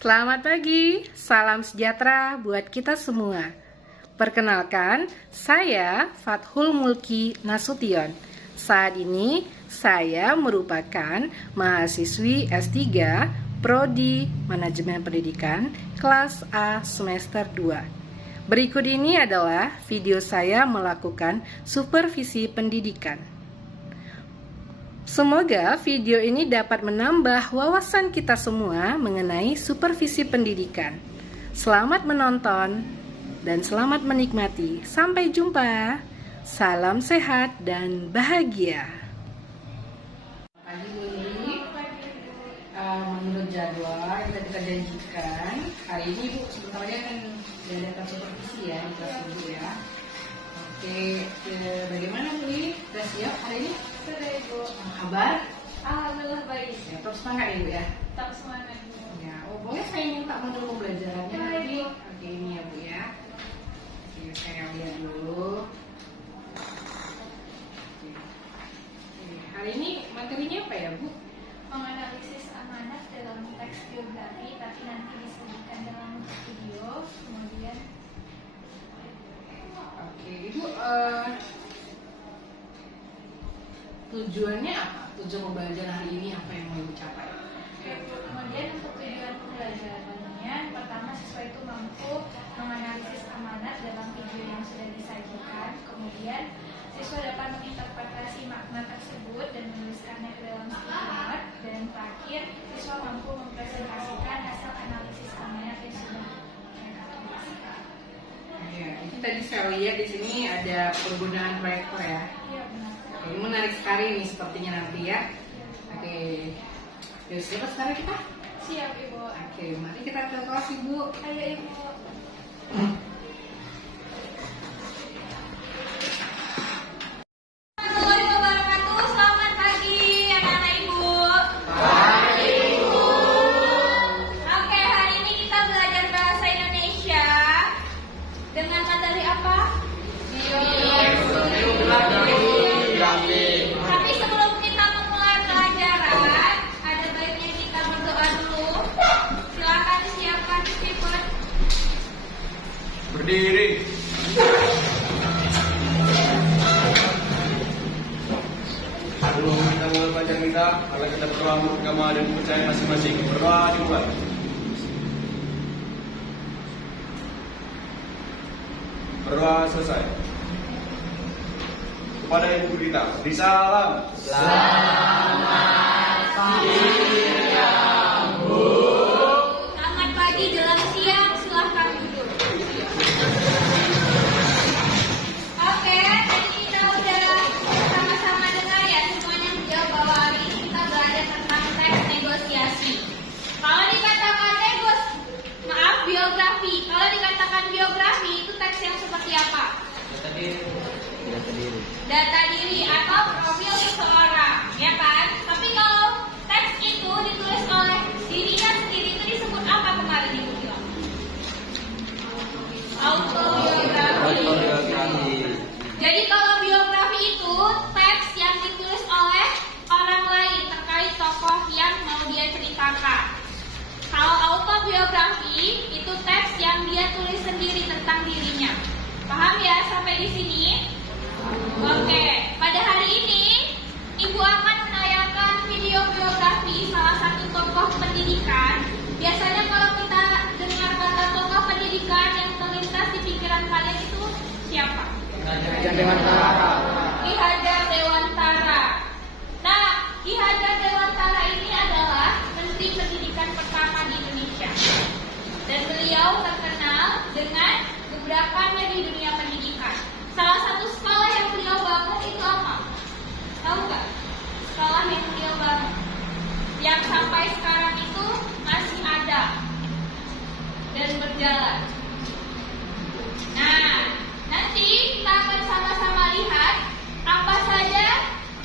Selamat pagi, salam sejahtera buat kita semua. Perkenalkan, saya Fathul Mulki Nasution. Saat ini saya merupakan mahasiswi S3 Prodi Manajemen Pendidikan kelas A semester 2. Berikut ini adalah video saya melakukan supervisi pendidikan. Semoga video ini dapat menambah wawasan kita semua mengenai supervisi pendidikan. Selamat menonton dan selamat menikmati. Sampai jumpa. Salam sehat dan bahagia. Pagi Bu, menurut jadwal yang tadi kita janjikan, hari ini Bu sebentar lagi akan diadakan supervisi ya di kelas Ibu ya. Oke, bagaimana Bu? Sudah siap hari ini? Sudah Ibu. Kabar? Alhamdulillah baik. Ya, tetap semangat ya Bu ya. Tetap semangat Bu. Ya, boleh saya minta modul pembelajarannya Ya, nanti? Ibu. Oke, ini ya Bu ya. Oke, saya lihat dulu. Oke, hari ini materinya apa ya Bu? Menganalisis amanat dalam teks biografi, tapi nanti disebutkan dalam video. Kemudian Oke, Ibu, tujuannya apa? Tujuan pembelajaran hari ini apa yang mau Ibu capai? kemudian untuk tujuan pembelajarannya, pertama siswa itu mampu menganalisis amanat dalam video yang sudah disajikan. Kemudian siswa dapat menginterpretasi makna tersebut dan menuliskannya ke dalam sticky note. Dan terakhir, siswa mampu mempresentasikan hasil analisis amanat yang sudah mereka tuliskan. Ya, ini tadi saya lihat di sini ada penggunaan proyektor ya. Iya benar. Oke, ini menarik sekali nih sepertinya nanti ya. Oke, yuk siap sekarang kita? Siap Ibu. Oke, mari kita ke kelas Ibu. Ayo Ibu. Assalamualaikum warahmatullahi wabarakatuh. Selamat pagi anak-anak Ibu. Pagi Ibu. Oke, hari ini kita belajar bahasa Indonesia dengan materi apa? Tapi sebelum kita memulai pelajaran, ada baiknya kita berdoa dulu. Silakan disiapkan Stephen. Berdiri. Sebelum kita mulai belajar kita, mari kita berdoa untuk agama dan kepercayaan masing-masing. Berdoa dimulai. Berdoa selesai. Kepada ibu kita, disalam. Selamat pagi, jelang siang, silahkan duduk. Oke, tadi kita udah sama-sama dengar ya semuanya menjawab bahwa hari ini kita belajar tentang teks negosiasi. Kalau dikatakan biografi. Kalau dikatakan biografi itu teks yang seperti apa? Data diri atau profil seseorang, ya kan? Tapi kalau teks itu ditulis oleh dirinya sendiri itu disebut apa kemarin Ibu bilang? Autobiografi. Jadi kalau biografi itu teks yang ditulis oleh orang lain terkait tokoh yang mau dia ceritakan. Kalau autobiografi itu teks yang dia tulis sendiri tentang dirinya. Paham ya sampai di sini? Oke, pada hari ini Ibu akan menayangkan video biografi salah satu tokoh pendidikan. Biasanya kalau kita dengar kata tokoh pendidikan yang terlintas di pikiran kalian itu siapa? Ki Hajar Dewantara. Nah, Ki Hajar Dewantara ini adalah Menteri Pendidikan pertama di Indonesia. Dan beliau terkenal dengan gebrakannya di dunia pendidikan. Salah satu sekolah yang beliau bangun itu apa? Tahu nggak? Sekolah yang beliau bangun, yang sampai sekarang itu masih ada dan berjalan. Nah, nanti kita akan sama-sama lihat apa saja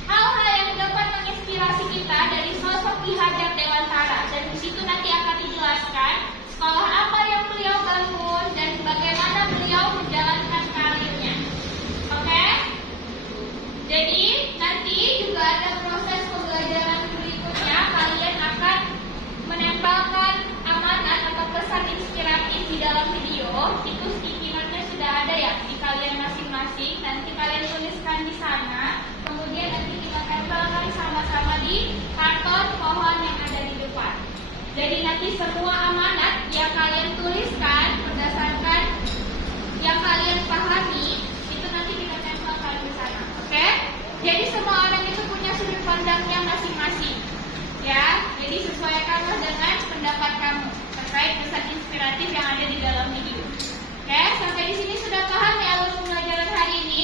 hal-hal yang dapat menginspirasi kita dari sosok Ki Hajar Dewantara. Dan di situ nanti akan dijelaskan sekolah apa yang beliau bangun dan bagaimana beliau menjalankan karirnya. Oke? Jadi nanti juga ada proses pembelajaran berikutnya. Kalian akan menempelkan amanat pohon yang ada di depan. Jadi nanti semua amanat yang kalian tuliskan berdasarkan yang kalian pahami itu nanti kita tempelkan di sana. Oke? Jadi semua orang itu punya sudut pandangnya masing-masing. Ya, jadi sesuaikanlah dengan pendapat kamu terkait pesan inspiratif yang ada di dalam video. Oke, sampai di sini sudah paham ya alur pembelajaran hari ini?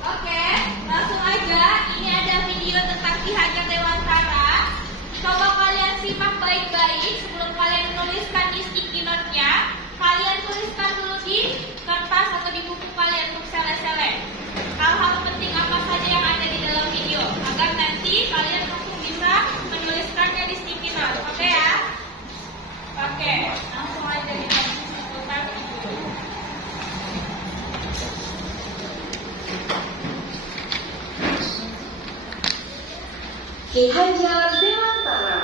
Oke, langsung aja. Ini ada video tentang Ki Hajar Dewantara. Coba kalian simak baik-baik sebelum kalian menuliskan di sticky note-nya. Kalian tuliskan dulu di kertas atau di buku kalian untuk sele-sele hal-hal penting apa saja yang ada di dalam video, agar nanti kalian langsung bisa menuliskannya di sticky note. Oke ya? Oke, langsung aja kita simpulkan video. Ki Hajar Dewantara.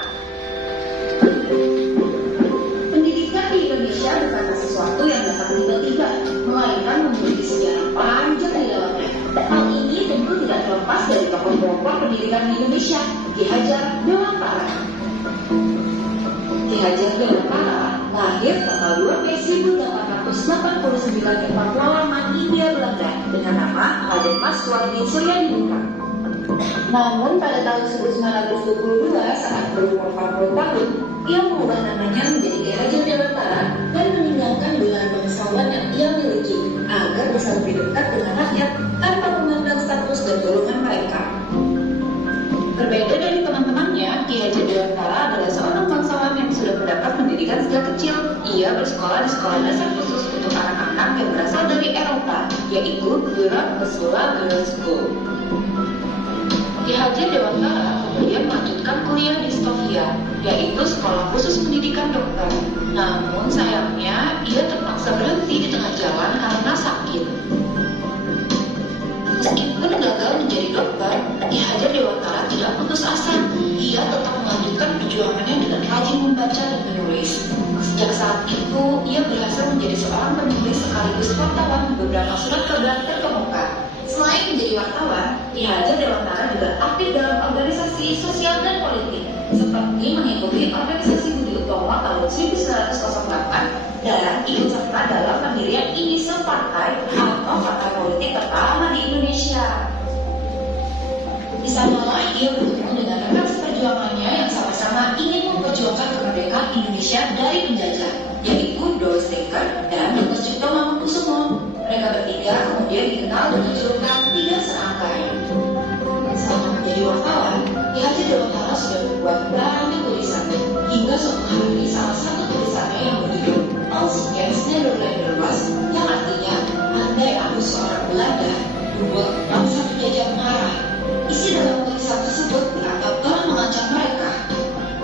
Pendidikan di Indonesia bukanlah sesuatu yang dapat tiba-tiba, melainkan memiliki sejarah panjang di dalamnya. Hal ini tentu tidak terlepas dari tokoh pelopor pendidikan di Indonesia, Ki Hajar Dewantara. Ki Hajar Dewantara lahir tanggal 2 Mei 1889 di Pakualaman, Hindia Belanda dengan nama Raden Mas Suwardi Suryadiningrat. Namun pada tahun 1922 saat berumur 40 tahun, ia mengubah namanya menjadi Ki Hajar Dewantara dan meninggalkan gelar bangsawan yang ia miliki agar bisa lebih dekat dengan rakyat tanpa memandang status dan golongan mereka. Berbeda dari teman-temannya, Ki Hajar Dewantara adalah seorang bangsawan yang sudah mendapat pendidikan sejak kecil. Ia bersekolah di sekolah dasar khusus untuk anak-anak yang berasal dari Eropa, yaitu Wira-Kesula Girls School. Ki Hajar Dewantara kemudian melanjutkan kuliah di Sofia, yaitu sekolah khusus pendidikan dokter. Namun sayangnya ia terpaksa berhenti di tengah jalan karena sakit. Meskipun gagal menjadi dokter, Ki Hajar Dewantara tidak putus asa. Ia tetap melanjutkan perjuangannya dengan rajin membaca dan menulis. Sejak saat itu, ia berhasil menjadi seorang penulis sekaligus wartawan beberapa surat kabar terkemuka. Selain menjadi wartawan, Ki Hajar Dewantara juga aktif dalam organisasi sosial dan politik, seperti mengikuti organisasi Budi Utomo tahun 1908 dan ikut serta dalam pendirian Inisa Partai atau partai politik pertama di Indonesia. Di sanalah ia bertemu dengan rekan seperjuangannya yang sama-sama ingin memperjuangkan kemerdekaan Indonesia dari penjajah, yaitu Doris Dekker dan Dr. Cipto Mangunkusumo. Mereka bertiga kemudian dikenal dengan julukan Tiga Serangkai. Selama menjadi wartawan, Ki Hajar Dewantara sudah membuat banyak tulisan. Hingga suatu hari salah satu tulisannya yang berjudul Als Gens Nederlander was, yang artinya andai aku seorang Belanda, membuat bangsa penjajah marah. Isi dalam tulisan tersebut dianggap telah mengancam mereka.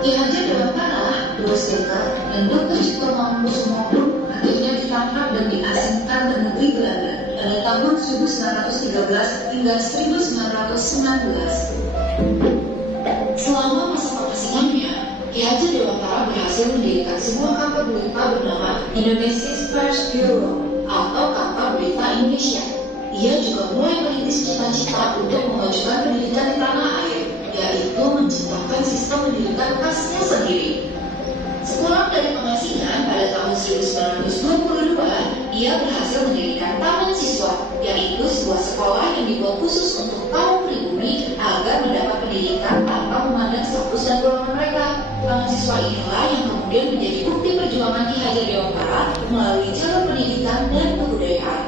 Ki Hajar Dewantara, Doris Dekker, dan Dr. Cipto Mangunkusumo pun akhirnya ditangkap dan diasingkan ke negeri Belanda pada tahun 1913 hingga 1919. Selama masa pengasingannya, Ki Hajar Dewantara berhasil mendirikan sebuah kantor berita bernama Indonesia's First Bureau atau Kantor Berita Indonesia. Ia juga mulai merintis cita-cita untuk memajukan pendidikan di tanah air, yaitu menciptakan sistem pendidikan khasnya sendiri. Sepulang dari pengasingan pada tahun 1922, ia berhasil mendirikan Taman Siswa, yaitu sebuah sekolah yang dibuat khusus untuk kaum pribumi agar mendapat pendidikan tanpa memandang status dan golongan mereka. Taman Siswa inilah yang kemudian menjadi bukti perjuangan Ki Hajar Dewantara melalui jalur pendidikan dan kebudayaan.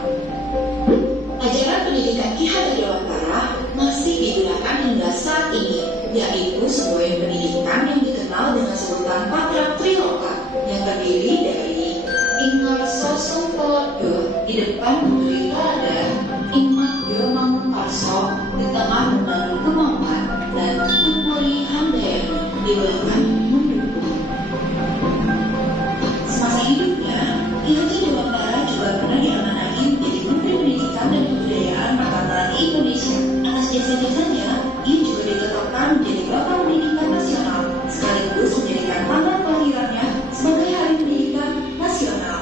Ajaran pendidikan Ki Hajar Dewantara masih digunakan hingga saat ini, yaitu sebuah pendidikan yang dikenal dengan sebutan Patra Triloka yang terdiri dari Ingar Sosongkodo di depan memberi teladan, Ingat Yo Mangunkarso di tengah menanam kemampuan, dan Tupuri Handayani di belakang mendukung. Semasa hidupnya, Ki Hajar Dewantara juga pernah diamanai menjadi Menteri Pendidikan dan Kebudayaan Perkantoran di Indonesia. Atas jasa-jasanya, ia juga ditetapkan menjadi Bapak Pendidikan Nasional, sekaligus menjadikan tanggal kelahirannya sebagai Hari Pendidikan Nasional.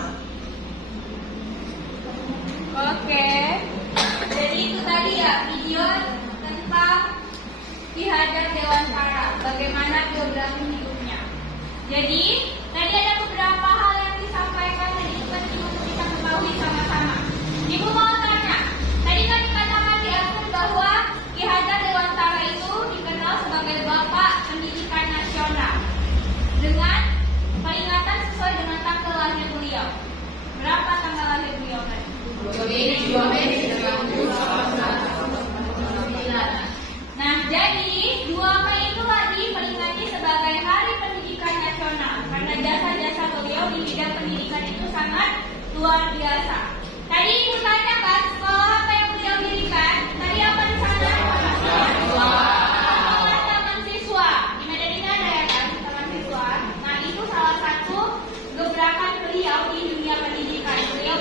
Oke, jadi itu tadi ya video tentang Ki Hajar Dewantara. Jadi, tadi ada beberapa hal yang disampaikan dan itu penting untuk kita ketahui sama-sama. Ibu mau tanya, tadi kan dikatakan di akhir bahwa Ki Hajar Dewantara itu dikenal sebagai Bapak Pendidikan Nasional dengan peringatan sesuai dengan tanggal lahir beliau. Berapa tanggal lahir beliau tadi? 2 Mei 1999. Nah, jadi 2 Mei itulah diperingati sebagai Hari Pendidikan Nasional karena jasa-jasa beliau di bidang pendidikan itu sangat luar biasa. Tadi ibu tanyakan sekolah apa yang beliau dirikan? Tadi apa di sana? Taman siswa. Di Medan ini ada ya kan taman siswa. Nah, itu salah satu gebrakan beliau di dunia pendidikan. Beliau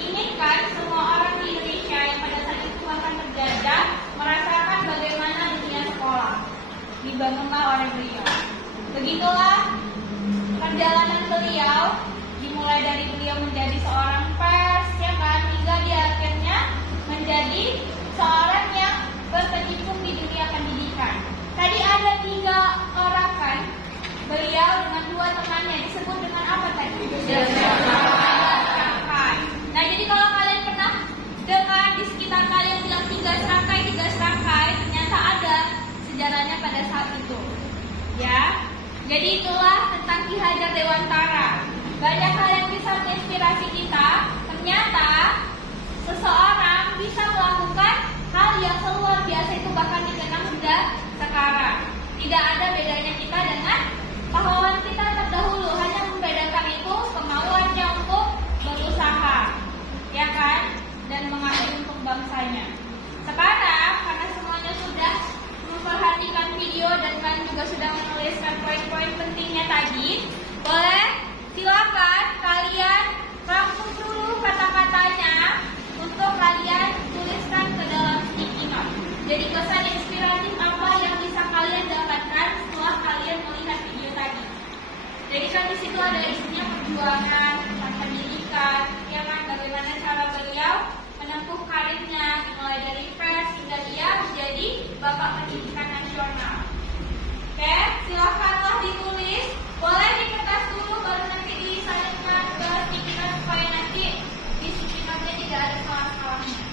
inginkan semua orang di Indonesia yang pada saat itu akan terjajah merasakan bagaimana dunia sekolah dibangunlah oleh beliau. Begitulah perjalanan beliau, dimulai dari beliau menjadi seorang pers, ya kan, hingga dia akhirnya menjadi seorang yang berkecimpung di dunia pendidikan. Tadi ada 3 orang kan, beliau dengan 2 temannya disebut dengan apa tadi? Serangkai. Nah, jadi kalau kalian pernah dengar di sekitar kalian bilang 3 serangkai, ternyata ada sejarahnya pada saat itu. Ya, jadi itulah tentang Ki Hajar Dewantara. Banyak hal yang bisa menginspirasi kita. Ternyata seseorang bisa melakukan hal yang luar biasa itu bahkan dikenang hingga sekarang. Tidak ada bedanya kita dengan pahlawan kita terdahulu. Hanya membedakan itu kemauannya untuk berusaha, ya kan, dan mengabdi untuk bangsanya. Sekarang karena semuanya sudah memperhatikan video dan kalian juga sudah menuliskan poin-poin pentingnya tadi, boleh silakan kalian rangkum dulu kata-katanya untuk kalian tuliskan ke dalam sticky note. Jadi kesan inspiratif apa yang bisa kalian dapatkan setelah kalian melihat video tadi. Jadi kan di situ ada isinya perjuangan tentang pendidikan, ya kan, bagaimana cara beliau menempuh karirnya mulai dari pers hingga dia menjadi Bapak Pendidikan Nasional. Oke, silakanlah ditulis. Boleh di kertas dulu baru nanti disalurkan ke sticky note supaya nanti di sticky note-nya tidak ada salah-salahnya.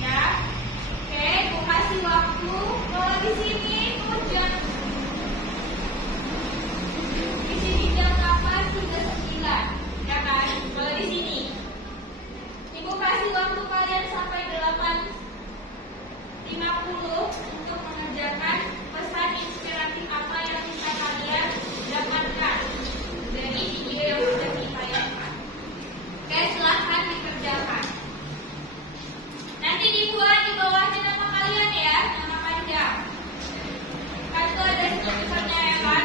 Ya. Oke, aku kasih waktu. Kalau di sini itu jam jam 8.39. Ya kan? Kalau di sini Ibu kasih waktu kalian sampai 8.50 untuk mengerjakan pesan inspiratif apa yang bisa kalian dapatkan dari video yang sudah ditayangkan. Oke, silahkan dikerjakan. Nanti dibuat di bawahnya nama kalian ya, nama panjang. Kan itu ada stikernya ya kan?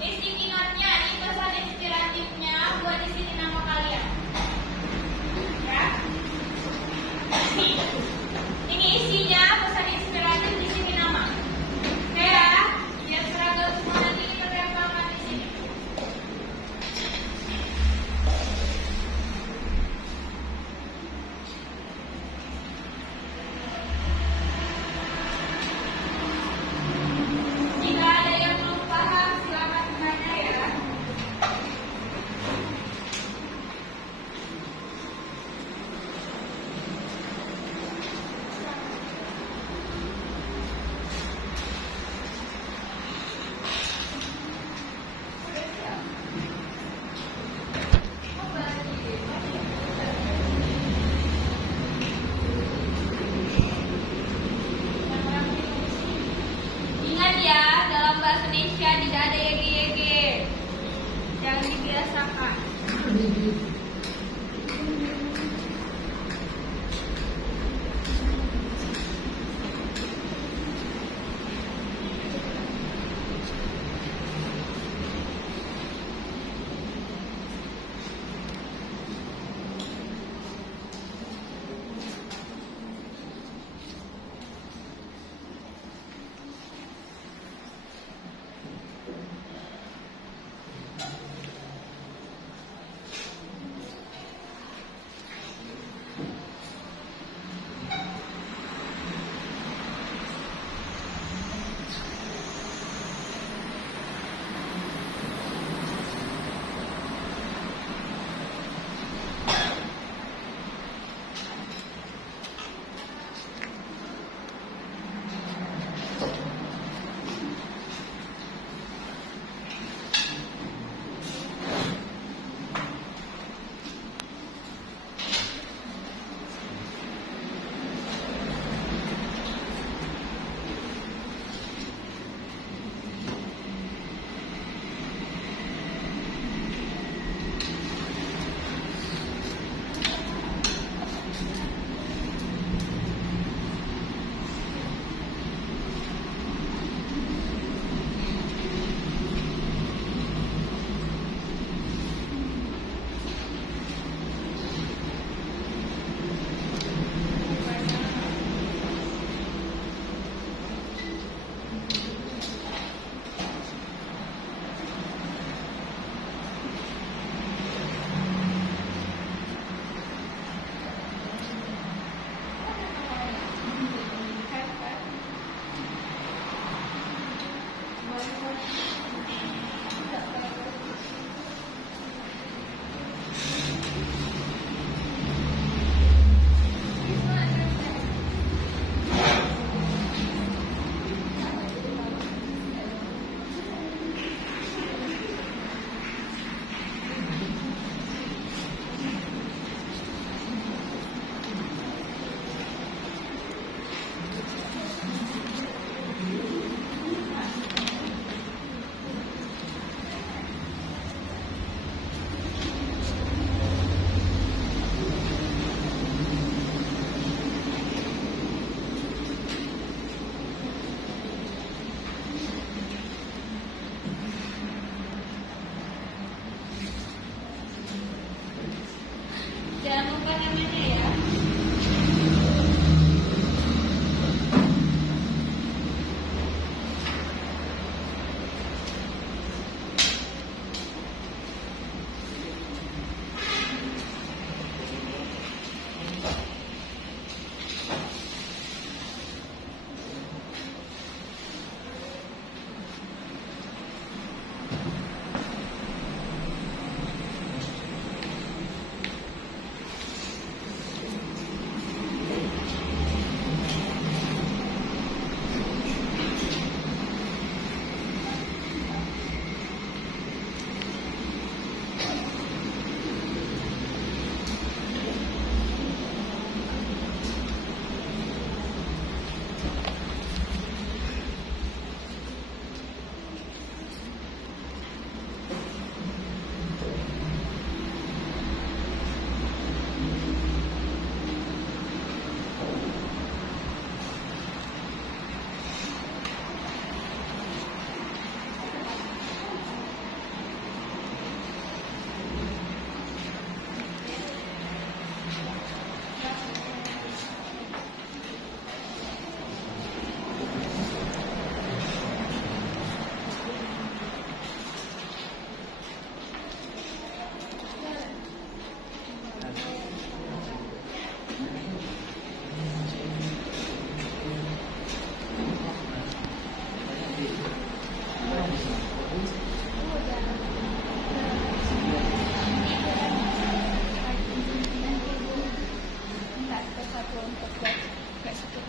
Ini sticky note-nya, ini pesan inspiratifnya, buat di sini nama kalian. Ya. Ini isinya pesan inspiratif, di sini nama. Oke ya, biar seragam semua nanti ditempelkan di sini. Jika ada yang belum paham, silakan bertanya ya. Ingat ya, dalam bahasa Indonesia tidak ada YG. Jangan dibiasakan.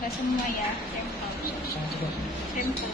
Nggak semua ya, sampel.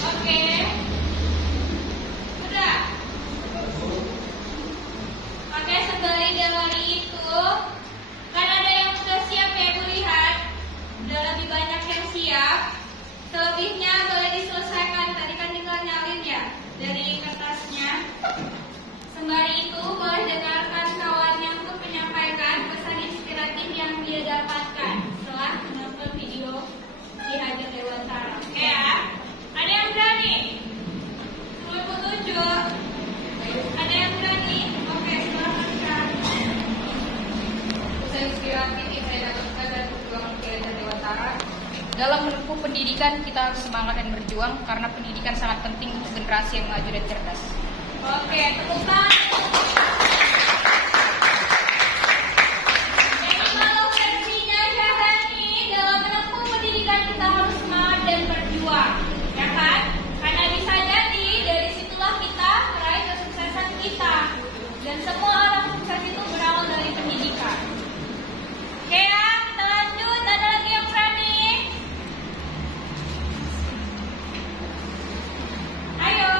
Oke, udah. Oke, sembari dari itu, kan ada yang sudah siap ya, Bu, lihat. Udah lebih banyak yang siap. Selebihnya boleh diselesaikan. Tadi kan tinggal nyalin ya dari kertasnya. Sembari itu boleh dengarkan kawannya untuk menyampaikan pesan inspiratif yang dia dapatkan setelah menonton video di Hajar Dewantara. Oke ya? Ada yang berani? Sebelum petunjuk. Ada yang berani? Oke, silakan Kak. Pesan inspiratif yang saya dapatkan dari perjuangan di Hajar Dewantara. Dalam menempuh pendidikan, kita harus semangat dan berjuang karena pendidikan sangat penting untuk generasi yang maju dan cerdas. Oke, tepuk tangan. Jadi kalau versinya Syahani, dalam menempuh pendidikan kita harus semangat dan berjuang, ya kan? Karena bisa jadi dari situlah kita meraih kesuksesan kita. Dan semua orang sukses itu berawal dari pendidikan. Oke ya, kita lanjut. Ada lagi yang berani? Ayo.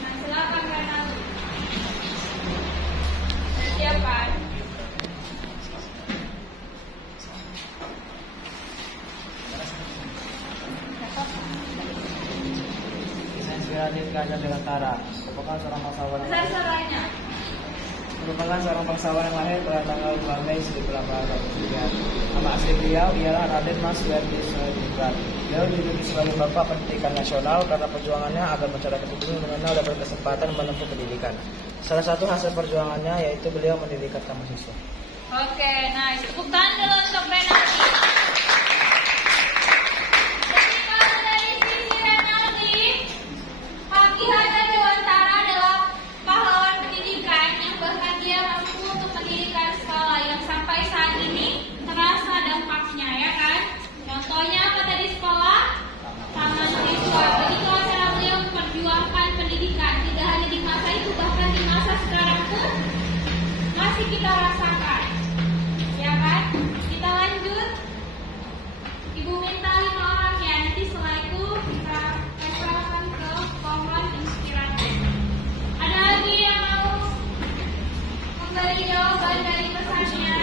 Nah, silakan Renato. Siap kan? Kisah inspiratif ke Hajar Dewantara merupakan seorang bangsawan yang lahir pada tanggal 2 Mei 1883. Nama asli beliau ialah Raden Mas Werdi Suhadiprat. Beliau dijuluki sebagai Bapak Pendidikan Nasional karena perjuangannya agar masyarakat itu mengenal dan berkesempatan menempuh pendidikan. Salah satu hasil perjuangannya yaitu beliau mendirikan Taman Siswa. Oke, nice. Tepuk tangan dulu untuk Renaldi. Jadi kalau dari sisi Renaldi, Ki Hajar Dewantara adalah pahlawan pendidikan yang bahkan dia mampu untuk mendirikan sekolah yang sampai saat ini terasa dampaknya, ya kan? Contohnya apa tadi sekolah? Taman Siswa. Begitulah cara beliau memperjuangkan pendidikan. Tidak hanya di masa itu, bahkan di masa sekarang pun masih kita rasakan. Ya kan? Kita lanjut. Ibu minta 5 orang ya. Nanti setelah itu kita persilakan ke pohon inspiratif. Ada lagi yang mau memberi jawaban dari pesannya?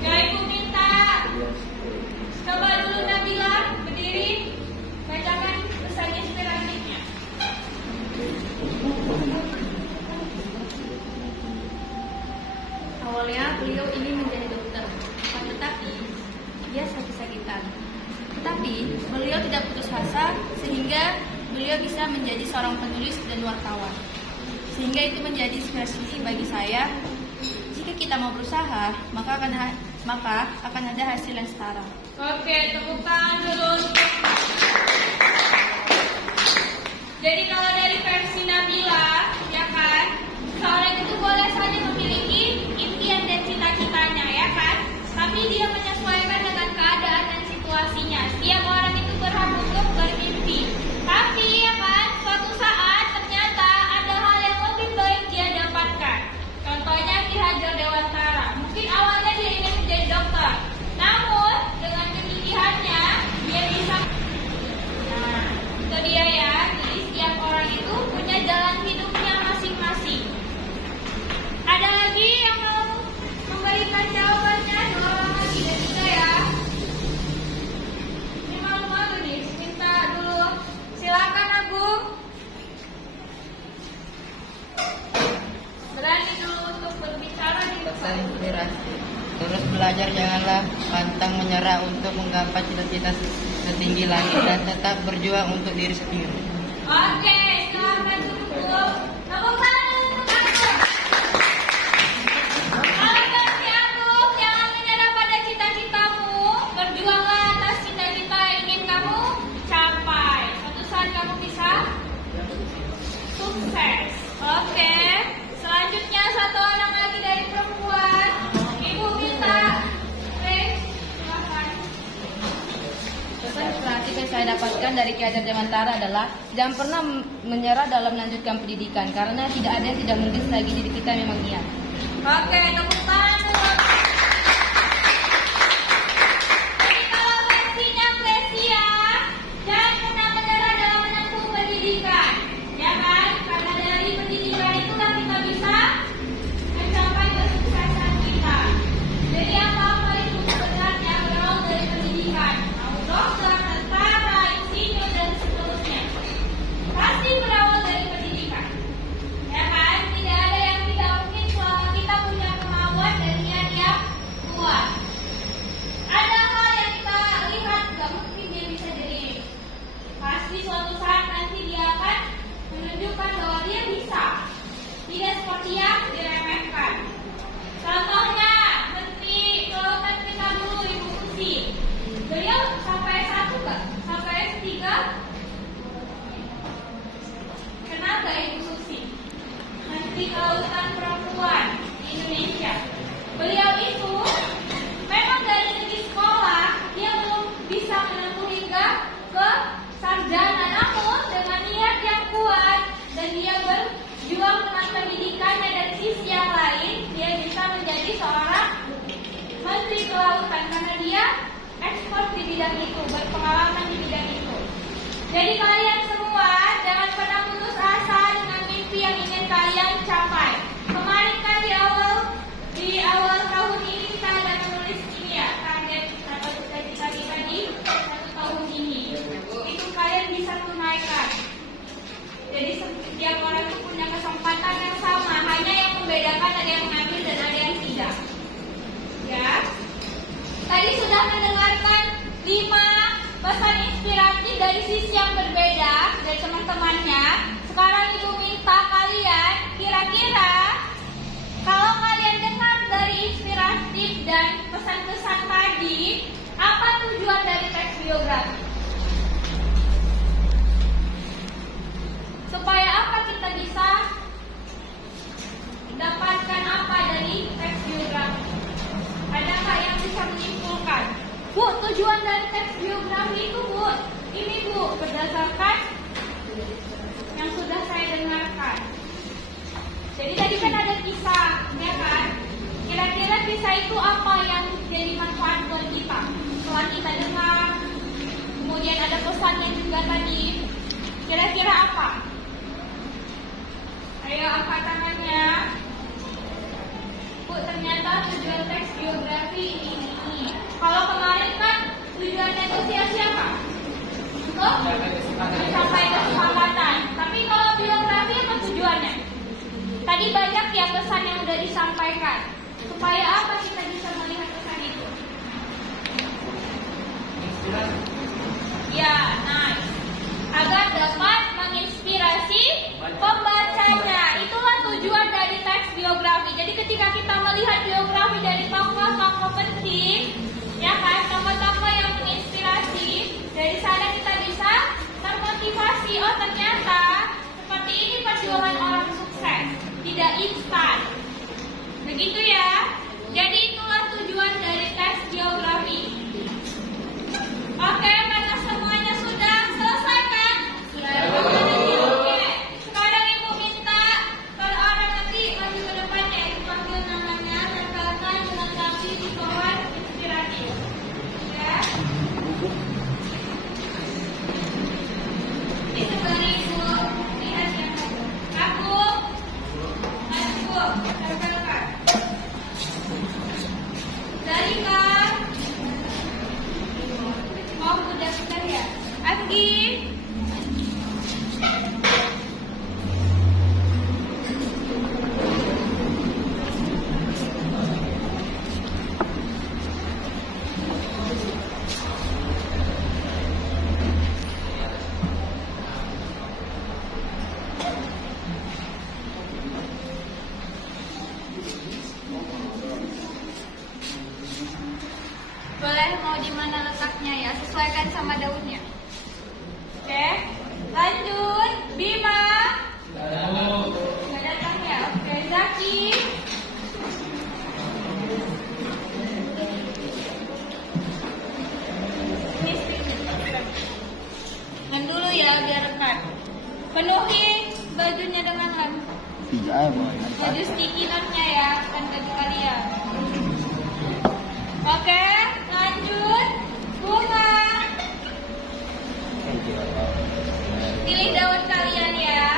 Ya, Ibu minta. Coba dulu Nabila berdiri, bacakan pesan inspiratifnya. Awalnya beliau ingin menjadi dokter, tetapi dia sakit-sakitan. Tetapi beliau tidak putus asa sehingga beliau bisa menjadi seorang penulis dan wartawan. Sehingga itu menjadi inspirasi bagi saya. Jika kita mau berusaha, maka akan ada hasil yang setara. Oke, tepuk tangan dulu. Jadi kalau dari versi Nabila, ya kan, seorang itu boleh saja memiliki impian dan cita-citanya, ya kan, tapi dia menyesuaikan dengan keadaan dan situasinya. Setiap orang itu berhak untuk bermimpi, tapi ya kan, suatu saat ternyata ada hal yang lebih baik dia dapatkan. Contohnya Ki Hajar Dewantara. Mungkin awalnya dia ingin menjadi dokter, namun dengan kegigihannya dia bisa. Nah, itu dia ya. Jadi setiap orang itu punya jalan hidup pelajar janganlah pantang menyerah untuk menggapai cita-cita setinggi langit dan tetap berjuang untuk diri sendiri. Oke, silakan duduk. Tepuk tangan untuk aku. Kalau versi aku, jangan menyerah pada cita-citamu. Berjuanglah atas cita-cita yang ingin kamu capai. Suatu saat kamu bisa sukses. Oke, selanjutnya satu orang lagi dari perempuan. Ibu minta. Silakan. Pesan inspiratif yang saya dapatkan dari Ki Hajar Dewantara adalah jangan pernah menyerah dalam melanjutkan pendidikan karena tidak ada yang tidak mungkin selagi diri kita memang niat. Oke, tepuk tangan dulu. Jadi kalau versinya Klesia, jangan pernah menyerah dalam menempuh pendidikan, ya kan? Karena dari pendidikan itulah kita bisa mencapai kesuksesan kita. Jadi apa-apa itu sebenarnya berawal dari pendidikan. Mau dokter, tentara, insinyur dan seterusnya, pasti berawal dari pendidikan. Ya kan? Tidak ada yang tidak mungkin selama kita punya kemauan dan niat yang kuat. Ada hal yang kita lihat gak mungkin dia bisa jadi. Pasti suatu saat nanti dia akan menunjukkan bahwa dia bisa. Tidak seperti yang diremehkan. Contohnya Menteri Kelautan kita dulu, Ibu Susi. Beliau sampai S1 gak? Sampai S3? Kenal gak Ibu Susi? Menteri Kelautan Perempuan di Indonesia. Beliau itu memang dari segi sekolah dia belum bisa menempuh hingga ke sarjana, namun dengan niat yang kuat dan dia berjuang dengan pendidikannya dari sisi yang lain, dia bisa menjadi seorang Menteri Kelautan karena dia ekspor di bidang itu, berpengalaman di bidang itu. Jadi kalian semua jangan pernah putus asa dengan mimpi yang ingin kalian capai. Kemarin kan di awal tahun ini kita ada menulis ini ya, target atau cita-cita kita di satu tahun ini. Itu kalian bisa tunaikan. Jadi setiap orang itu punya kesempatan yang sama, hanya yang membedakan ada yang mengambil dan ada yang tidak. Ya. Tadi sudah mendengarkan 5 pesan inspiratif dari sisi yang berbeda dari teman-temannya. Sekarang Ibu minta kalian kira-kira kalau kalian dengar dari inspiratif dan pesan-pesan tadi, apa tujuan dari teks biografi? Supaya apa kita bisa dapatkan apa dari teks biografi? Ada nggak yang bisa menyimpulkan? Bu, tujuan dari teks biografi itu, Bu, ini Bu, berdasarkan yang sudah saya dengarkan. Jadi tadi kan ada kisah, ya kan? Kira-kira kisah itu apa yang jadi manfaat buat kita? Setelah kita dengar, kemudian ada pesannya juga tadi. Kira-kira apa? Ayo angkat tangannya. Bu, ternyata tujuan teks biografi ini. Kalau kemarin kan tujuan negosiasi apa? Untuk mencapai kesepakatan. Tapi kalau biografi apa tujuannya? Tadi banyak ya pesan yang sudah disampaikan. Supaya apa kita bisa melihat pesan itu? Ya, nice. Agar dapat menginspirasi pembacanya. Itulah tujuan dari teks biografi. Jadi ketika kita melihat biografi dari tokoh-tokoh penting, ya kan, tokoh-tokoh yang menginspirasi, dari sana kita bisa termotivasi. Oh, ternyata seperti ini perjuangan orang sukses, tidak instan. Begitu ya. Jadi itulah tujuan dari teks biografi. Oke, karena semuanya sudah selesai kan? Sudah. Oke. Sekarang Ibu minta kalau orang nanti maju ke depannya, Ibu panggil namanya dan kalian melengkapi di bawah inspiratif. Ya. Ini sebenarnya Ibu lihat yang aku. Tempelkan. jauhi bajunya dengan lem. Baju sticky note-nya ya, bukan baju kalian. Oke, lanjut. Bunga. Pilih daun kalian ya.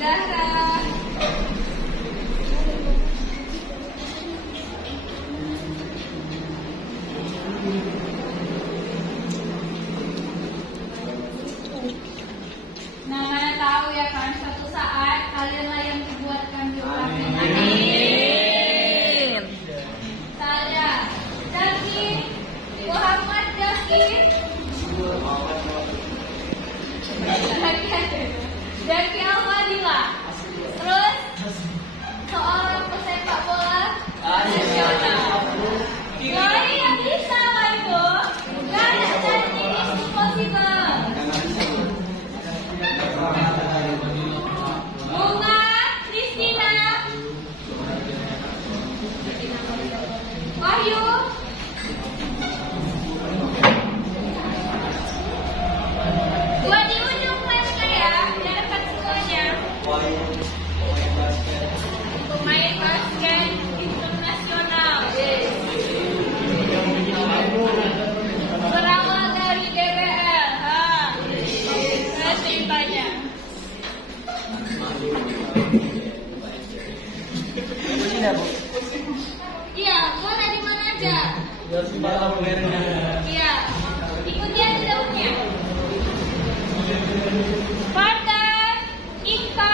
Darah. Nah, kalian tahu ya kan, suatu saat kalian lah yang dibuatkan biografi. Amin. Saya Jaki Muhammad Jaki Jaki Almadila. Terus seorang pesepak bola nasional. Wah, yang bisa lah Ibu. Gak ada janji is impossible. Bunga Kristina Wahyu buat di ujung lemnya ya, biar dapat semuanya. Pemain basket internasional berawal dari DBL. Saya ceritanya. Iya, boleh di mana aja. Iya, ikuti aja daunnya. Pandan, Ika.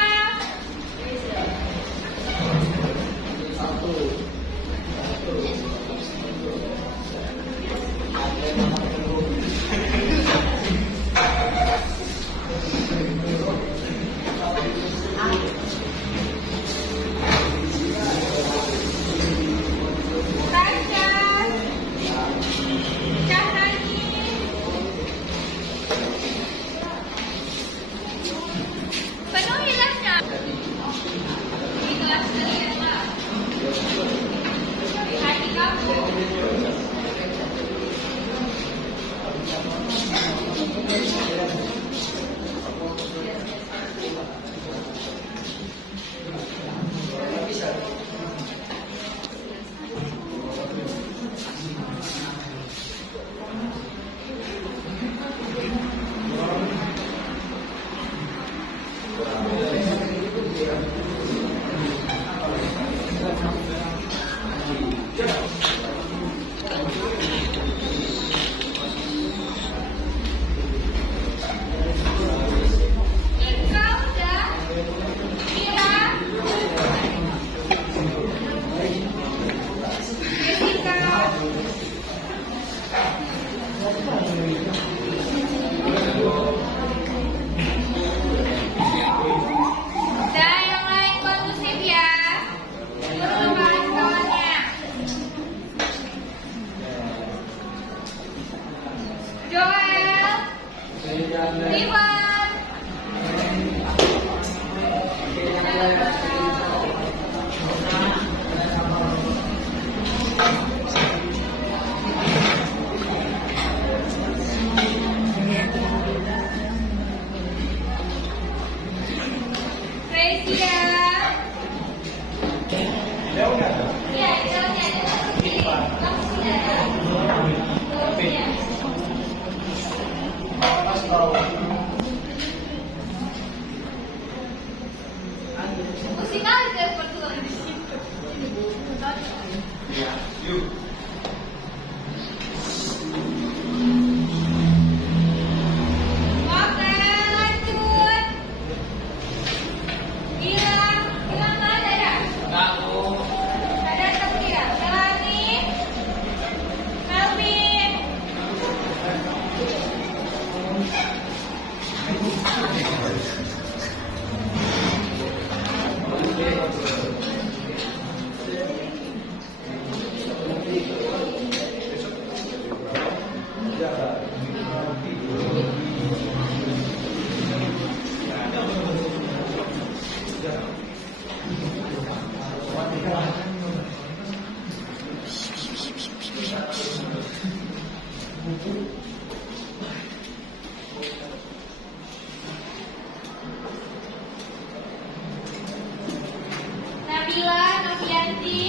Nabila Novianti.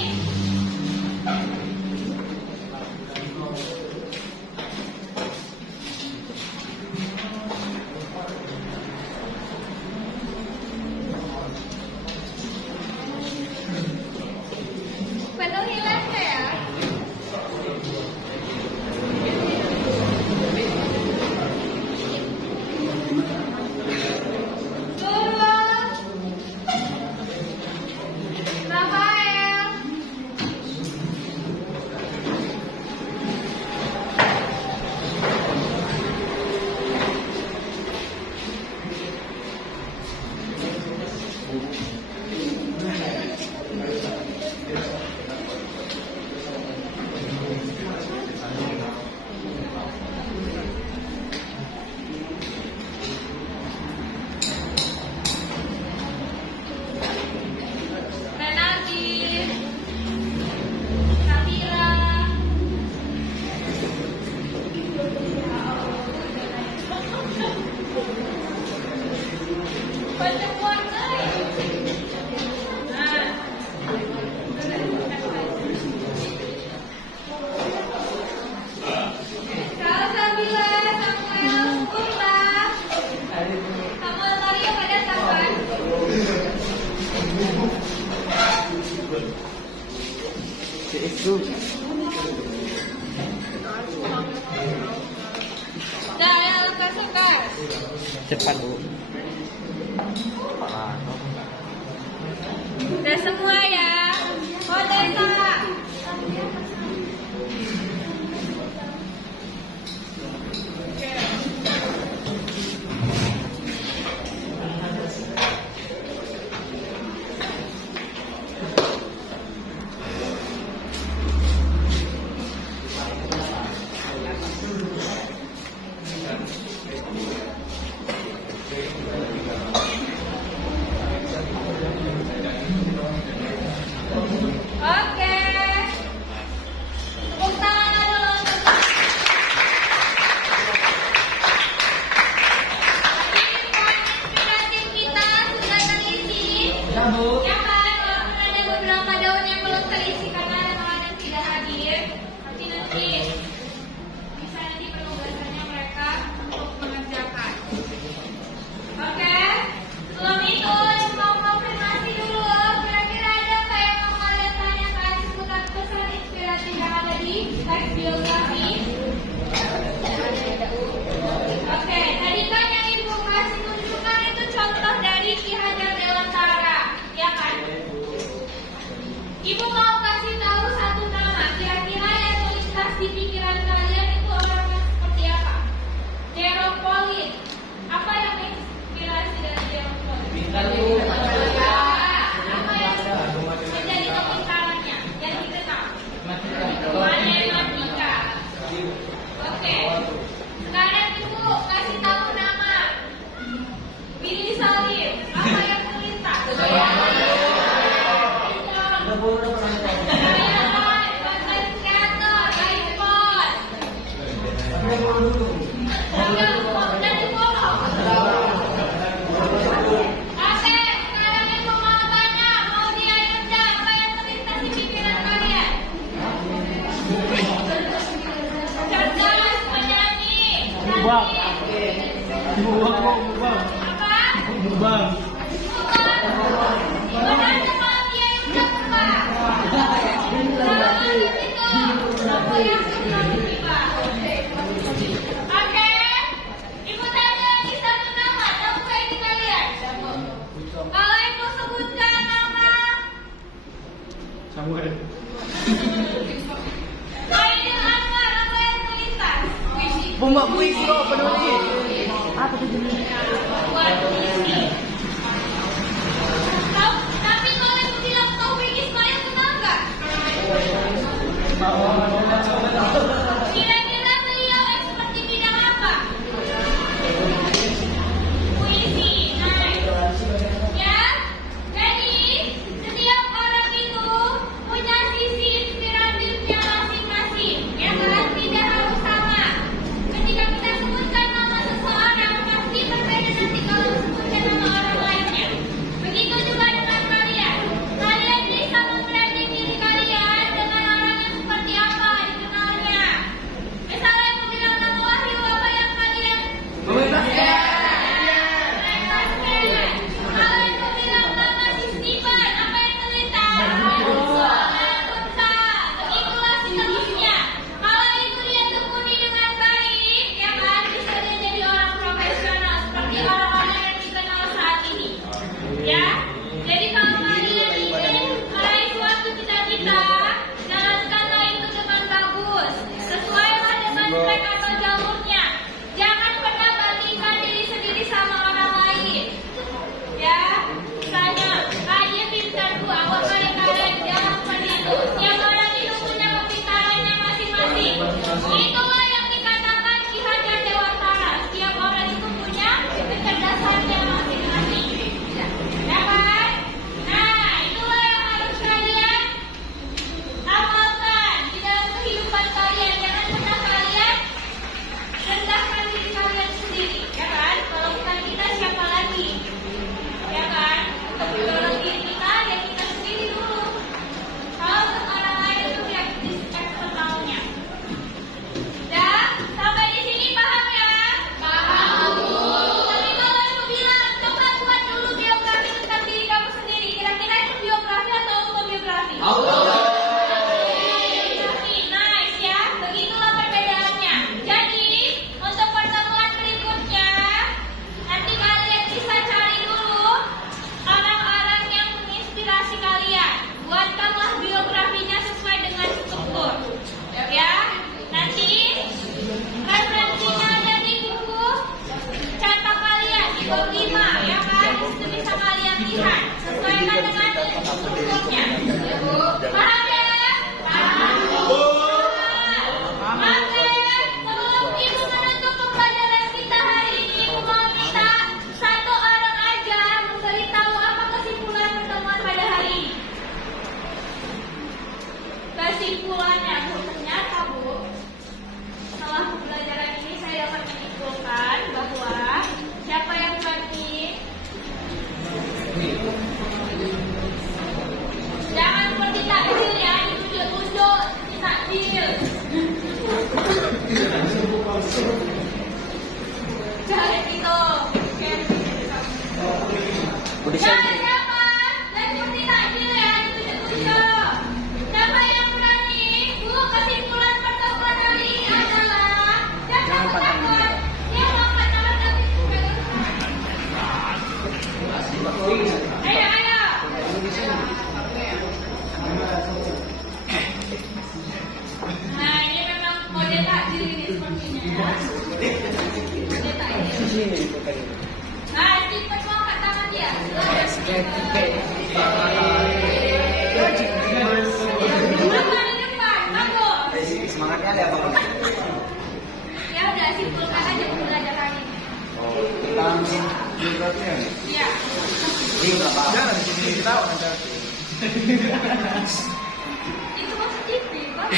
Penuhi lesnya ya. Rafael. Renaldi. Nabila. Pertemuan Salsabila, Samuel, Urla, Samuel Mario pada sampai. Daya lekas-lekas. Cepat Bu. Udah semua ya. Oh, Desa. Oke. Tepuk tangan dulu untuk poin inspiratif kita sudah terisi. Ya kan, walaupun ada beberapa daun yang belum terisi karena yang tidak hadir, tapi nanti bisa nanti penugasannya mereka untuk mengerjakan. Oke, sebelum itu mau konfirmasi dulu. Kira-kira ada nggak yang mau kalian tanyakan seputar pesan inspiratif yang ada di teks biografi? Oke, tadi kan yang Ibu kasih tunjukkan itu contoh dari Ki Hajar Dewantara, ya kan? Ibu mau kasih tahu satu nama. Kira-kira yang terlintas di pikiran kalian itu orangnya seperti apa? Jeropolin. Apa yang menginspirasi dari Jeropolin? Apa yang menjadi kepintarannya yang dikenal? Matematika. Oke. Sekarang Ibu kasih tahu nama. Billy Salim. Apa yang terlintas? Konten kreator, iPhone. Dan di follow. Oke, sekarang Ibu mau tanya, mau dia Yunda, apa yang terlintas di pikiran kalian? Cerdas, penyanyi, Bang. apa? Bukan cuma dia Yunda, Pak. Sama itu, apa yang tiba-tiba? Oke, Ibu tanya lagi satu nama, tahu nggak ini kalian? Kalau Ibu sebutkan nama, Samuel. Khairil Anwar, apa yang terlintas? Pembuat puisi kok penulis. Buat puisi. Tapi kalau Ibu bilang Taufik Ismail, kenal nggak? Kira-kira beliau expert di bidang apa? Puisi, nice. Ya, jadi setiap orang itu punya sisi inspiratifnya masing-masing, ya kan? Tidak harus sama. Jangan dengar sebelumnya. Paham ya? Oke, sebelum Ibu menutup pembelajaran kita hari ini, Ibu mau minta satu orang aja memberitahu apa kesimpulan pertemuan pada hari ini. Kesimpulannya, Bu, ternyata Bu, setelah pembelajaran ini saya dapat menyimpulkan bahwa siapa yang berani jangan seperti takjil ya, ditunjuk-tunjuk seperti takjil. Jangan gitu. Jangan siapa dan seperti takjil ya, ditunjuk-tunjuk. Siapa yang berani? Bu, kesimpulan pertemuan hari ini adalah jangan takut. Dia lompat nomor kaki. Ayo, ayo. Nah, ini memang mode takjil ini sepertinya. Mode takjil. Nah, cepat mau angkat tangan dia. Apa di depan? Bagus. Semangatnya ada apa? Ya udah, simpulkan aja pembelajaran ini. Tentang geografinya. Iya. Ini berapa? Jangan di sini kita nanti. Itu masuk TV, Pak.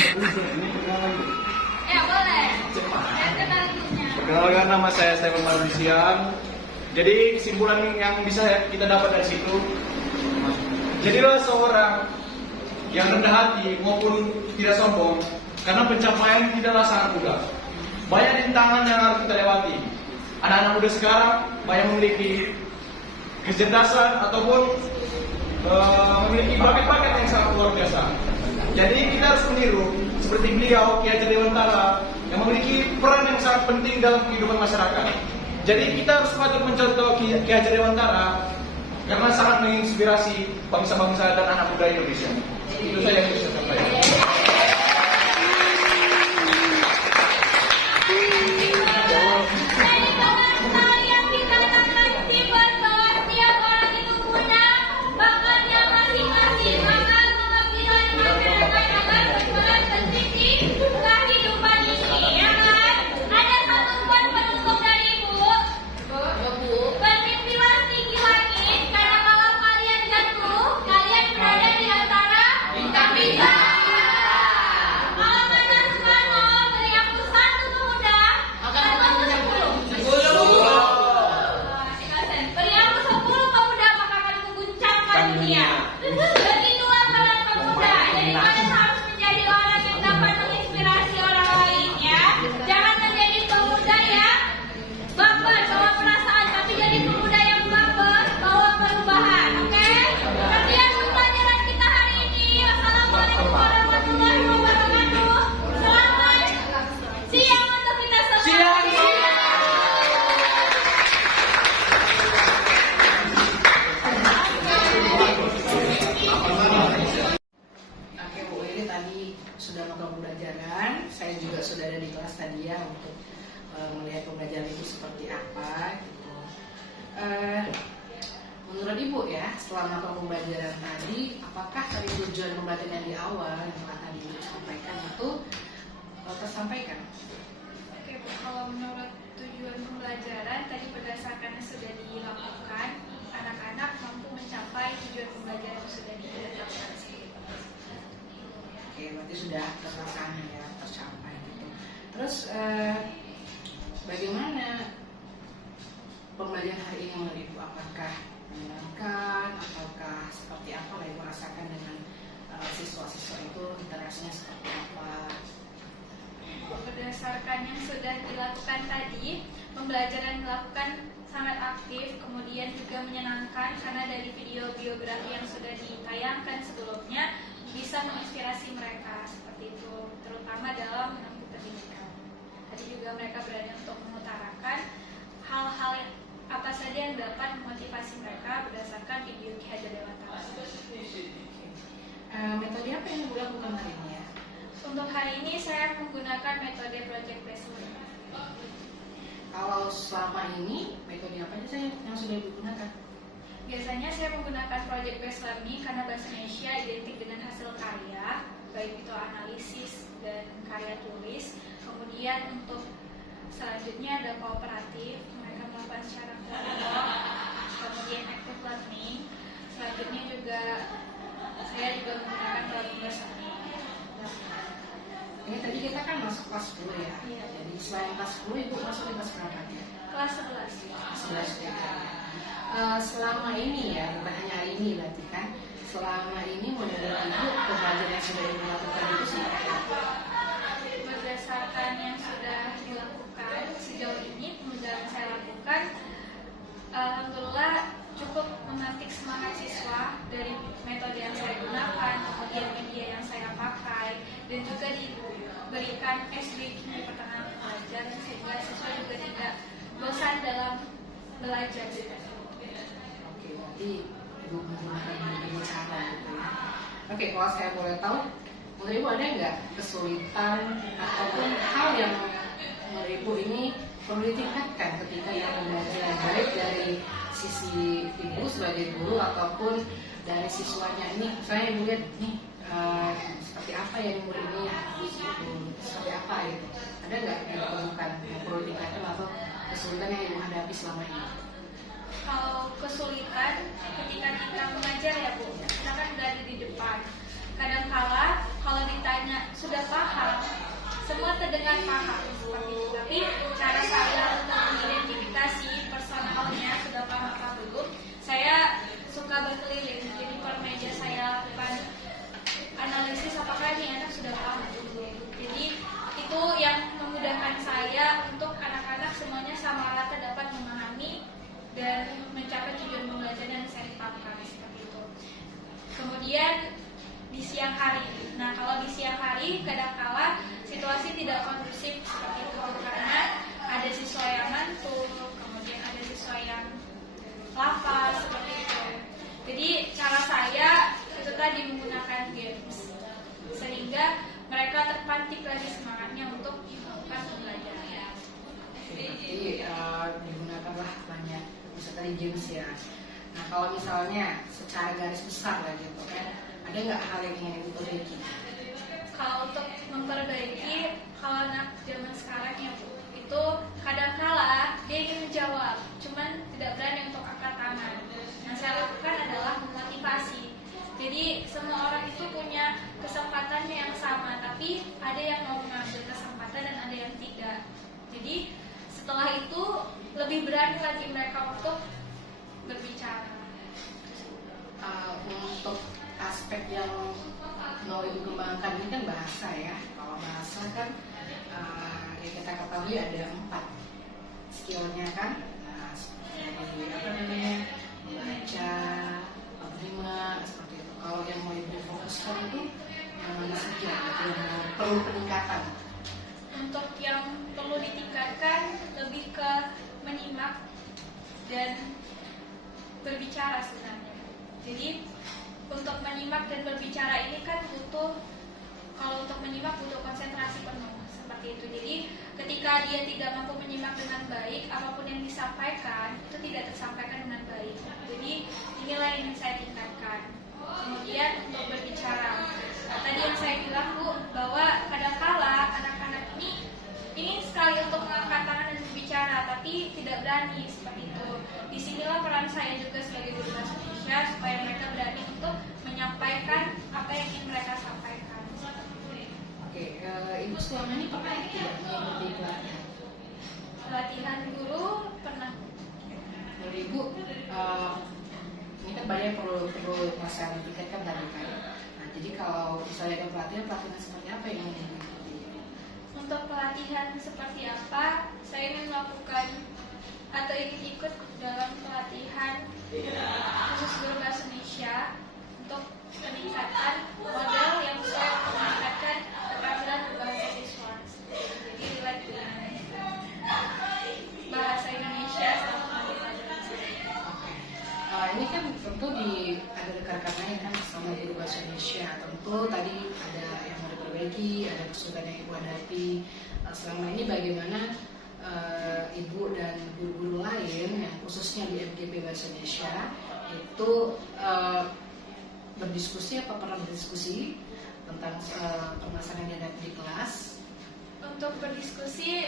Ya, boleh. Saya kenal grupnya. Perkenalkan, nama saya Stephen Manusian. Jadi kesimpulan yang bisa kita dapat dari situ, jadilah seorang yang rendah hati maupun tidak sombong, karena pencapaian tidaklah sangat mudah. Banyak rintangan yang harus kita lewati. Anak-anak muda sekarang banyak memiliki kecerdasan ataupun memiliki bakat-bakat yang sangat luar biasa. Jadi kita harus meniru seperti beliau, Ki Hajar Dewantara, yang memiliki peran yang sangat penting dalam kehidupan masyarakat. Jadi kita harus patut mencontoh Ki Hajar Dewantara karena sangat menginspirasi bangsa-bangsa dan anak muda Indonesia. Itu saja yang bisa saya sampaikan. Saya juga sudah ada di kelas tadi ya untuk melihat pembelajaran itu seperti apa gitu. Menurut Ibu ya, selama pembelajaran tadi, apakah tadi tujuan pembelajaran yang di awal yang telah tadi Ibu sampaikan itu tersampaikan? Oke, Bu, kalau menurut tujuan pembelajaran tadi berdasarkan yang sudah dilakukan, anak-anak mampu mencapai tujuan pembelajaran yang sudah dilakukan. Oke, berarti sudah terlaksana ya, tercapai gitu. Terus bagaimana pembelajaran hari ini menurut Ibu? Apakah menyenangkan ataukah seperti apa lah Ibu rasakan dengan siswa-siswa itu, interaksinya seperti apa? Berdasarkan yang sudah dilakukan tadi, pembelajaran dilakukan sangat aktif, kemudian juga menyenangkan karena dari video biografi yang sudah ditayangkan sebelumnya bisa menginspirasi mereka seperti itu, terutama dalam menempuh pendidikan. Tadi juga mereka berani untuk mengutarakan hal-hal apa saja yang dapat memotivasi mereka berdasarkan video Ki Hajar Dewantara. Metode apa yang Ibu lakukan hari ini ya? Untuk hari ini saya menggunakan metode project based learning. Kalau selama ini metode apa saja yang sudah digunakan? Biasanya saya menggunakan project based baik itu analisis dan karya tulis. Kemudian untuk selanjutnya ada kooperatif, mereka melakukan secara kelompok. Kemudian active learning. Selanjutnya juga saya juga menggunakan melalui seni. Ini tadi kita kan masuk kelas 10 ya. Iya. Jadi selain kelas 10 Ibu masuk di kelas berapa ya? Kelas 11. 11 ya. Selama ini ya, bukan hanya hari ini berarti kan. Selama ini menurut Ibu pembelajaran yang sudah Ibu lakukan itu seperti apa? Berdasarkan yang sudah dilakukan sejauh ini, pembelajaran saya lakukan, alhamdulillah cukup memantik semangat siswa dari metode yang saya gunakan, kemudian media yang saya pakai, dan juga diberikan SBK di pertengahan belajar sehingga siswa juga tidak bosan dalam belajar. Oke, berarti Ibu menggunakan berbagai cara gitu ya. Oke, kalau saya boleh tahu, menurut Ibu ada nggak kesulitan ataupun hal yang menurut Ibu ini perlu ditingkatkan ketika yang belajar, baik dari sisi Ibu sebagai guru ataupun dari siswanya ini? Misalnya Ibu lihat nih seperti apa yang murid ini seperti apa gitu. Ada nggak yang ditemukan yang perlu ditingkatkan atau kesulitan yang Ibu hadapi selama ini? Kalau kesulitan ketika kita mengajar ya Bu, kita kan berada di depan. Kadangkala kalau ditanya sudah paham, semua terdengar paham seperti itu. Tapi cara saya untuk mengidentifikasi personalnya sudah paham apa belum, saya suka berkeliling. Jadi per meja saya lakukan analisis apakah ini anak sudah paham belum. Jadi itu yang memudahkan saya untuk anak-anak semuanya sama rata dapat memahami dan mencapai tujuan pembelajaran yang saya tetapkan seperti itu. Kemudian di siang hari. Nah, kalau di siang hari kadangkala situasi tidak kondusif seperti itu karena ada siswa yang ngantuk, kemudian ada siswa yang lapar seperti itu. Jadi cara saya itu tadi menggunakan games sehingga mereka terpantik lagi semangatnya untuk melakukan pembelajaran. Jadi digunakanlah banyak bisa tadi games ya. Nah kalau misalnya secara garis besar lah gitu kan, ada nggak hal yang ingin diperbaiki? Kalau untuk memperbaiki, kalau anak zaman sekarang ya Bu, itu kadangkala dia ingin menjawab, cuman tidak berani untuk angkat tangan. Yang saya lakukan adalah memotivasi. Jadi semua orang itu punya kesempatannya yang sama, tapi ada yang mau mengambil kesempatan dan ada yang tidak. Jadi setelah itu lebih berani lagi mereka untuk berbicara. Untuk aspek yang mau Ibu kembangkan ini kan bahasa ya. Kalau bahasa kan yang kita ketahui ada 4 skillnya kan. Nah, seperti apa namanya, membaca, menerima, seperti itu. Kalau yang mau Ibu fokuskan itu yang mana saja yang perlu peningkatan? Untuk yang perlu ditingkatkan lebih ke menyimak dan berbicara sebenarnya. Jadi untuk menyimak dan berbicara ini kan kalau untuk menyimak butuh konsentrasi penuh seperti itu. Jadi ketika dia tidak mampu menyimak dengan baik, apapun yang disampaikan itu tidak tersampaikan dengan baik. Jadi inilah yang saya tingkatkan. Kemudian untuk berbicara, tadi yang saya bilang Bu, bahwa kadangkala anak-anak ini ingin sekali untuk mengangkat tangan dan berbicara, tapi tidak berani seperti itu. Disinilah peran saya juga sebagai guru bahasa Indonesia supaya mereka berani untuk menyampaikan apa yang ingin mereka sampaikan. Oke, Ibu selama ini pernah tidak mengikuti pelatihan? Pelatihan guru pernah. Menurut Ibu, ini kan banyak perlu masalah ditingkatkan tadi kan. Nah, jadi kalau misalnya ada pelatihan seperti apa yang ingin diikuti? Untuk pelatihan seperti apa, saya ingin melakukan atau ingin ikut dalam pelatihan khusus guru bahasa Indonesia untuk peningkatan model yang sesuai untuk meningkatkan keterampilan berbahasa siswa. Jadi relate dengan bahasa Indonesia selama pelajaran saya. Ini kan tentu ada rekan-rekan lain kan sama guru bahasa Indonesia. Tentu tadi ada yang mau diperbaiki, ada kesulitan yang Ibu hadapi. Selama ini bagaimana Ibu dan guru-guru lain yang khususnya di FGP Bahasa Indonesia itu berdiskusi, apa pernah berdiskusi tentang permasalahan yang dihadapi di kelas? Untuk berdiskusi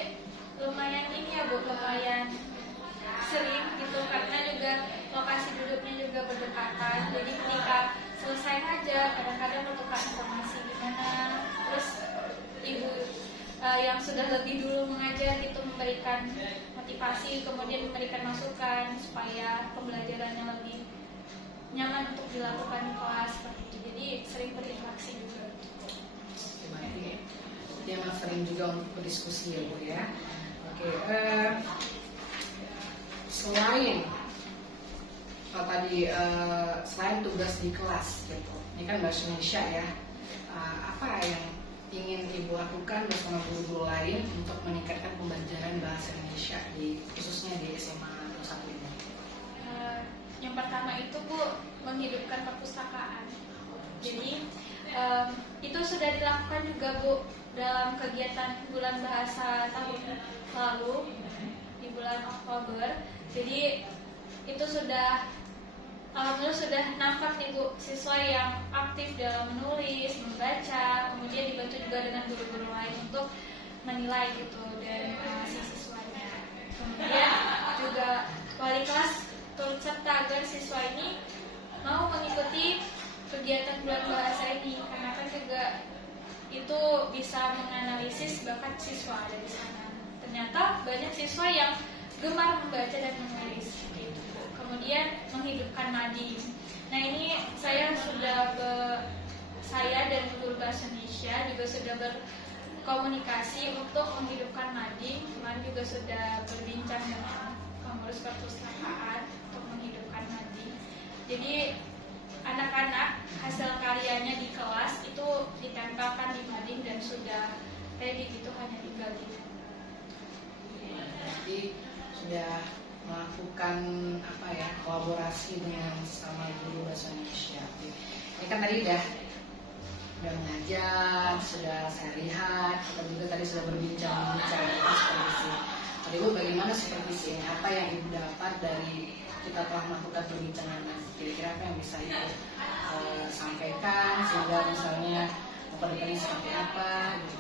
lumayan ini ya Bu, lumayan sering gitu karena juga lokasi duduknya juga berdekatan. Jadi ketika selesai aja kadang-kadang bertukar informasi gimana, terus ibu yang sudah lebih dulu mengajar itu memberikan motivasi, kemudian memberikan masukan supaya pembelajarannya lebih nyaman untuk dilakukan di kelas seperti itu. Jadi sering berinteraksi juga. Baik, dia memang sering juga untuk berdiskusi ya Bu ya. Oke, selain selain tugas di kelas gitu, ini kan bahasa Indonesia ya, apa yang ingin Ibu lakukan bersama guru-guru lain untuk meningkatkan pembelajaran bahasa Indonesia khususnya di SMA 1 ini? Yang pertama itu Bu, menghidupkan perpustakaan. Jadi itu sudah dilakukan juga Bu dalam kegiatan bulan bahasa tahun lalu di bulan Oktober. Jadi itu sudah alhamdulillah sudah nampak nih Bu siswa yang aktif dalam menulis, membaca, kemudian dibantu juga dengan guru-guru lain untuk menilai gitu dan mengawasi siswanya. Kemudian juga wali kelas turut serta agar siswa ini mau mengikuti kegiatan bulan bahasa ini karena kan juga itu bisa menganalisis bakat siswa ada di sana. Ternyata banyak siswa yang gemar membaca dan menulis gitu. Kemudian menghidupkan nading. Nah ini saya dan guru bahasa Indonesia juga sudah berkomunikasi untuk menghidupkan nading. Kemarin juga sudah berbincang dengan pengurus perpustakaan untuk menghidupkan nading. Jadi anak-anak hasil karyanya di kelas itu ditempelkan di mading dan sudah ready gitu, hanya tinggal gitu. Jadi sudah melakukan kolaborasi dengan sesama guru bahasa Indonesia. Ini kan tadi udah mengajar, sudah saya lihat, kita juga tadi sudah berbincang-bincang supervisi. Tadi Ibu bagaimana supervisi ini? Apa yang Ibu dapat dari kita telah melakukan perbincangan? Kira-kira apa yang bisa Ibu sampaikan sehingga misalnya memperbaiki seperti apa? Gitu.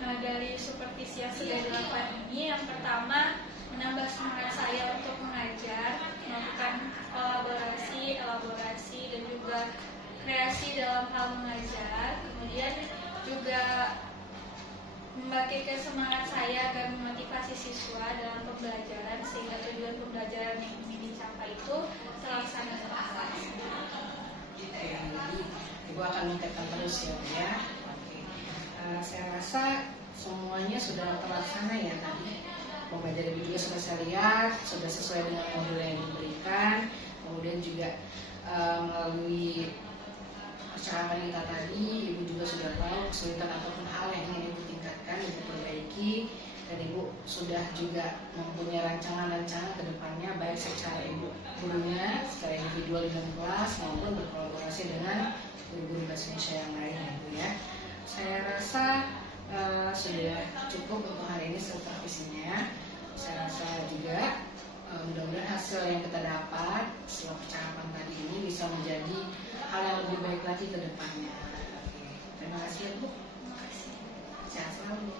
Nah, dari supervisi yang sudah dilakukan ini, yang pertama menambah semangat saya untuk mengajar, melakukan elaborasi dan juga kreasi dalam hal mengajar. Kemudian juga membangkitkan semangat saya agar memotivasi siswa dalam pembelajaran sehingga tujuan pembelajaran yang ingin dicapai itu terlaksana dengan baik. Jadi Ibu akan meningkatkan terus ya. Oke. Saya rasa semuanya sudah terlaksana ya tadi. Pembelajaran Ibu juga sudah saya lihat, sudah sesuai dengan modul yang diberikan. Kemudian juga melalui percakapan kita tadi, Ibu juga sudah tahu kesulitan ataupun hal yang ingin Ibu tingkatkan, Ibu perbaiki, dan Ibu sudah juga mempunyai rancangan-rancangan ke depannya, baik secara Ibu gurunya, secara individual di dalam kelas, maupun berkolaborasi dengan guru-guru bahasa Indonesia yang lain ya Bu ya. Saya rasa sudah cukup untuk hari ini supervisinya. Saya rasa juga mudah-mudahan hasil yang kita dapat setelah percakapan tadi ini bisa menjadi hal yang lebih baik lagi ke depannya. Oke. Terima kasih ya Bu. Sehat selalu.